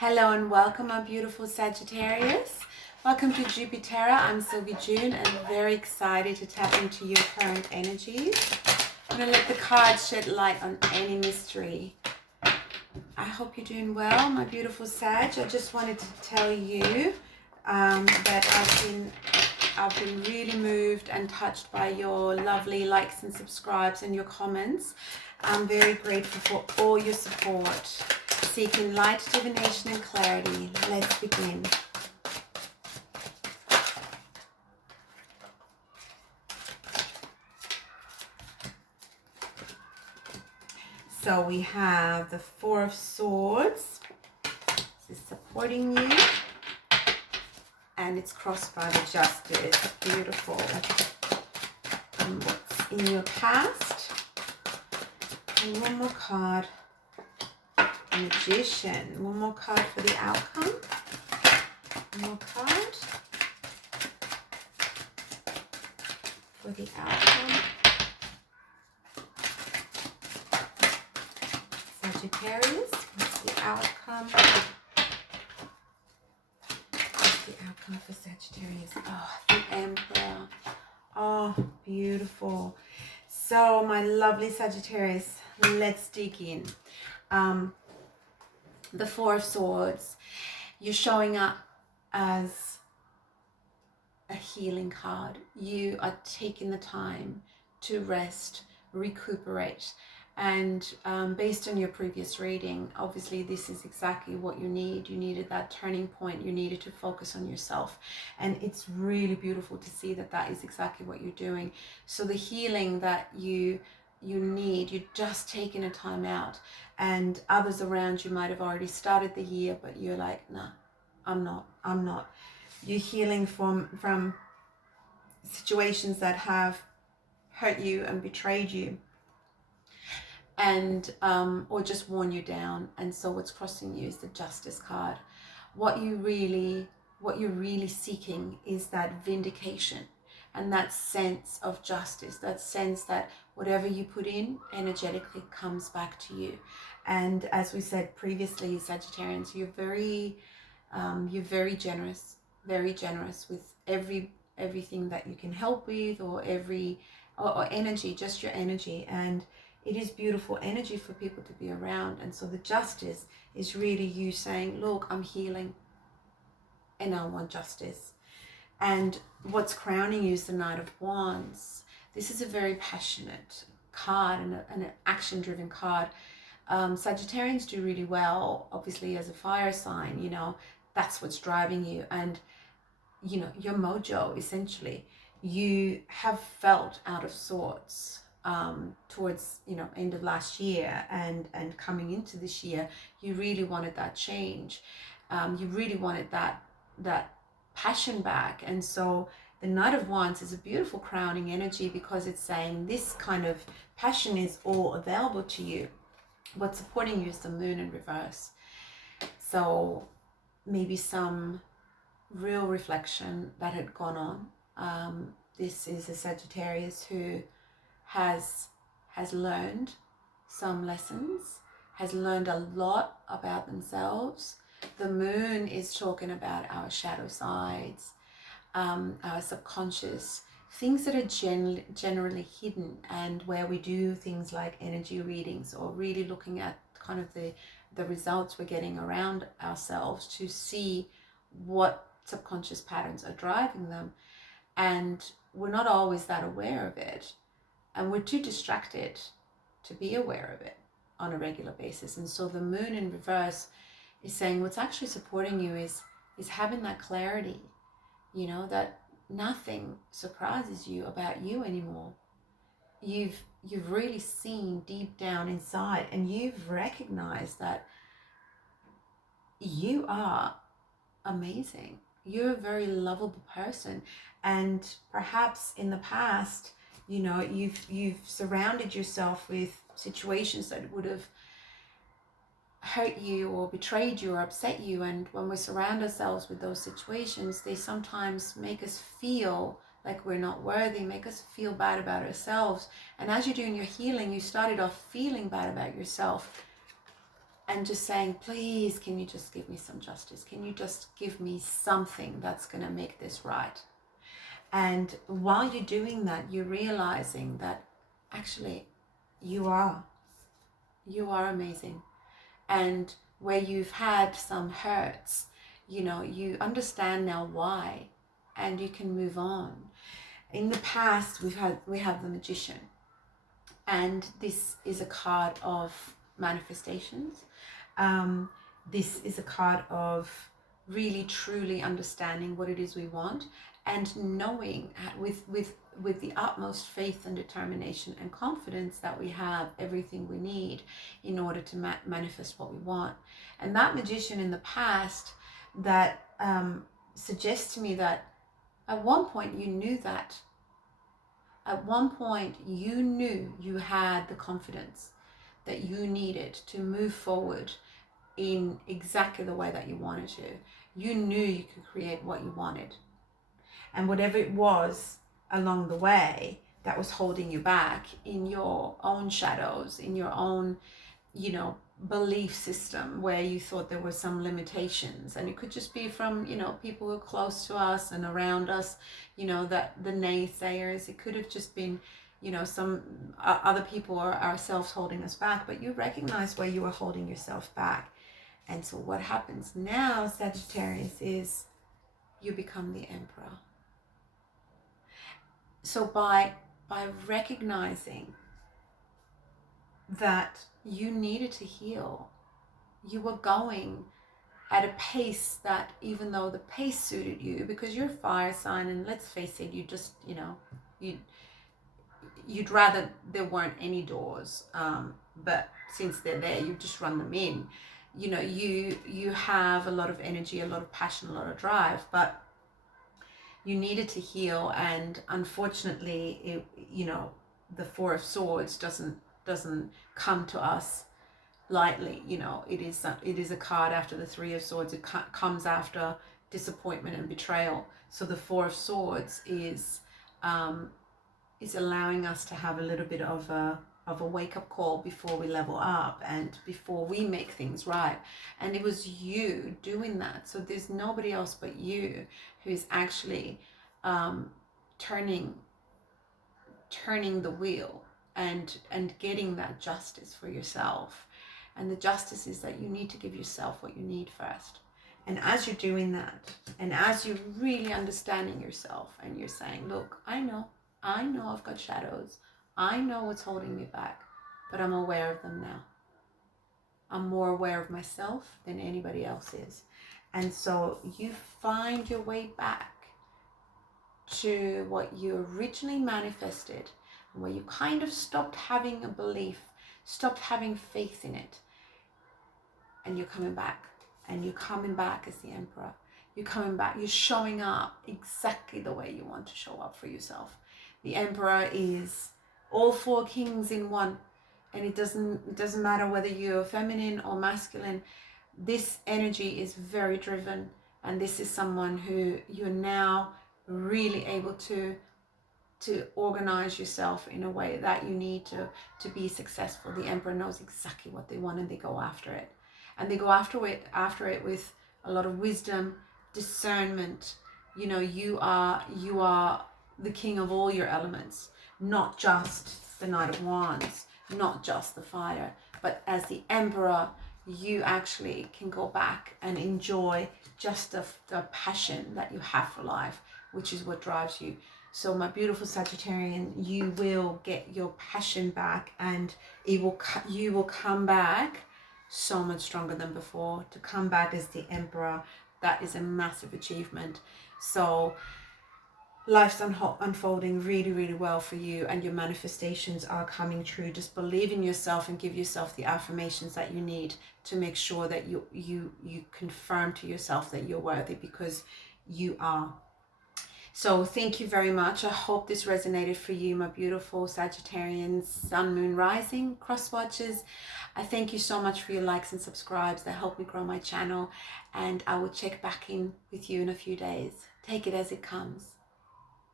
Hello and welcome, my beautiful Sagittarius. Welcome to Jupiter. I'm Sylvie June and very excited to tap into your current energies. I'm going to let the cards shed light on any mystery. I hope you're doing well, my beautiful Sag. I just wanted to tell you that I've been really moved and touched by your lovely likes and subscribes and your comments. I'm very grateful for all your support. Seeking light, divination, and clarity. Let's begin. So we have the Four of Swords. This is supporting you. And it's crossed by the Justice. Beautiful. What's in your past? And one more card. Magician. One more card for the outcome. One more card for the outcome. Sagittarius. What's the outcome? What's the outcome for Sagittarius? Oh, the Emperor. Oh, beautiful. So, my lovely Sagittarius, let's dig in. The Four of Swords, you're showing up as a healing card. You are taking the time to rest, recuperate, and based on your previous reading, obviously this is exactly what you need. You needed that turning point. You needed to focus on yourself, and it's really beautiful to see that that is exactly what you're doing. So the healing that you need, you're just taking a time out, and others around you might have already started the year, but you're like, nah, I'm not. You're healing from situations that have hurt you and betrayed you, and or just worn you down. And so what's crossing you is the Justice card. What you're really seeking is that vindication and that sense of justice, that sense that whatever you put in energetically comes back to you. And as we said previously, Sagittarians, you're very generous, with everything that you can help with, or energy, just your energy. And it is beautiful energy for people to be around. And so the Justice is really you saying, look, I'm healing and I want justice. And what's crowning you is the Knight of Wands. This is a very passionate card and an action-driven card. Sagittarians do really well, obviously, as a fire sign. That's what's driving you, and your mojo. Essentially, you have felt out of sorts towards end of last year and coming into this year. You really wanted that change. You really wanted that passion back. And so the Knight of Wands is a beautiful crowning energy, because it's saying this kind of passion is all available to you. What's supporting you is the Moon in reverse. So maybe some real reflection that had gone on. This is a Sagittarius who has learned some lessons, has learned a lot about themselves. The Moon is talking about our shadow sides, our subconscious, things that are generally hidden, and where we do things like energy readings, or really looking at kind of the results we're getting around ourselves to see what subconscious patterns are driving them. And we're not always that aware of it, and we're too distracted to be aware of it on a regular basis. And so the Moon in reverse is saying what's actually supporting you is having that clarity, that nothing surprises you about you anymore. You've really seen deep down inside, and you've recognized that you are amazing. You're a very lovable person, and perhaps in the past, you've surrounded yourself with situations that would have hurt you or betrayed you or upset you. And when we surround ourselves with those situations, they sometimes make us feel like we're not worthy, make us feel bad about ourselves. And as you're doing your healing, you started off feeling bad about yourself, and just saying, please, can you just give me some justice? Can you just give me something that's going to make this right? And while you're doing that, you're realizing that actually you are amazing. And where you've had some hurts, you understand now why, and you can move on. In the past, we have the Magician, and this is a card of manifestations. This is a card of really truly understanding what it is we want, and knowing with the utmost faith and determination and confidence that we have everything we need in order to manifest what we want. And that Magician in the past, that suggests to me that at one point you knew that. At one point you knew you had the confidence that you needed to move forward in exactly the way that you wanted to. You knew you could create what you wanted. And whatever it was along the way that was holding you back in your own shadows, in your own, belief system, where you thought there were some limitations, and it could just be from, people who are close to us and around us, that the naysayers. It could have just been, some other people or ourselves holding us back, but you recognize where you were holding yourself back. And so what happens now, Sagittarius, is you become the Emperor. So by recognizing that you needed to heal, you were going at a pace that, even though the pace suited you, because you're a fire sign, and let's face it, you just, you'd rather there weren't any doors, but since they're there, you just run them in. You have a lot of energy, a lot of passion, a lot of drive, but you needed to heal. And unfortunately, the Four of Swords doesn't come to us lightly. It is a card after the Three of Swords. It comes after disappointment and betrayal. So the Four of Swords is allowing us to have a little bit of a wake-up call before we level up and before we make things right. And it was you doing that. So there's nobody else but you who's actually turning the wheel and getting that justice for yourself. And the justice is that you need to give yourself what you need first. And as you're doing that, and as you're really understanding yourself, and you're saying, look, I know I've got shadows. I know what's holding me back, but I'm aware of them now. I'm more aware of myself than anybody else is. And so you find your way back to what you originally manifested, where you kind of stopped having a belief, stopped having faith in it. And you're coming back, and you're coming back as the Emperor. You're coming back, you're showing up exactly the way you want to show up for yourself. The Emperor is all four kings in one, and it doesn't matter whether you're feminine or masculine. This energy is very driven, and this is someone who you're now really able to organize yourself in a way that you need to be successful. The Emperor knows exactly what they want, and they go after it. And they go after it with a lot of wisdom, discernment. You are the king of all your elements, not just the Knight of Wands, not just the fire, but as the Emperor, you actually can go back and enjoy just the passion that you have for life, which is what drives you. So my beautiful Sagittarian, you will get your passion back, and you will come back so much stronger than before. To come back as the Emperor, that is a massive achievement. So life's unfolding really, really well for you, and your manifestations are coming true. Just believe in yourself and give yourself the affirmations that you need to make sure that you confirm to yourself that you're worthy, because you are. So thank you very much. I hope this resonated for you, my beautiful Sagittarians, Sun, Moon, Rising, cross watchers. I thank you so much for your likes and subscribes that help me grow my channel, and I will check back in with you in a few days. Take it as it comes.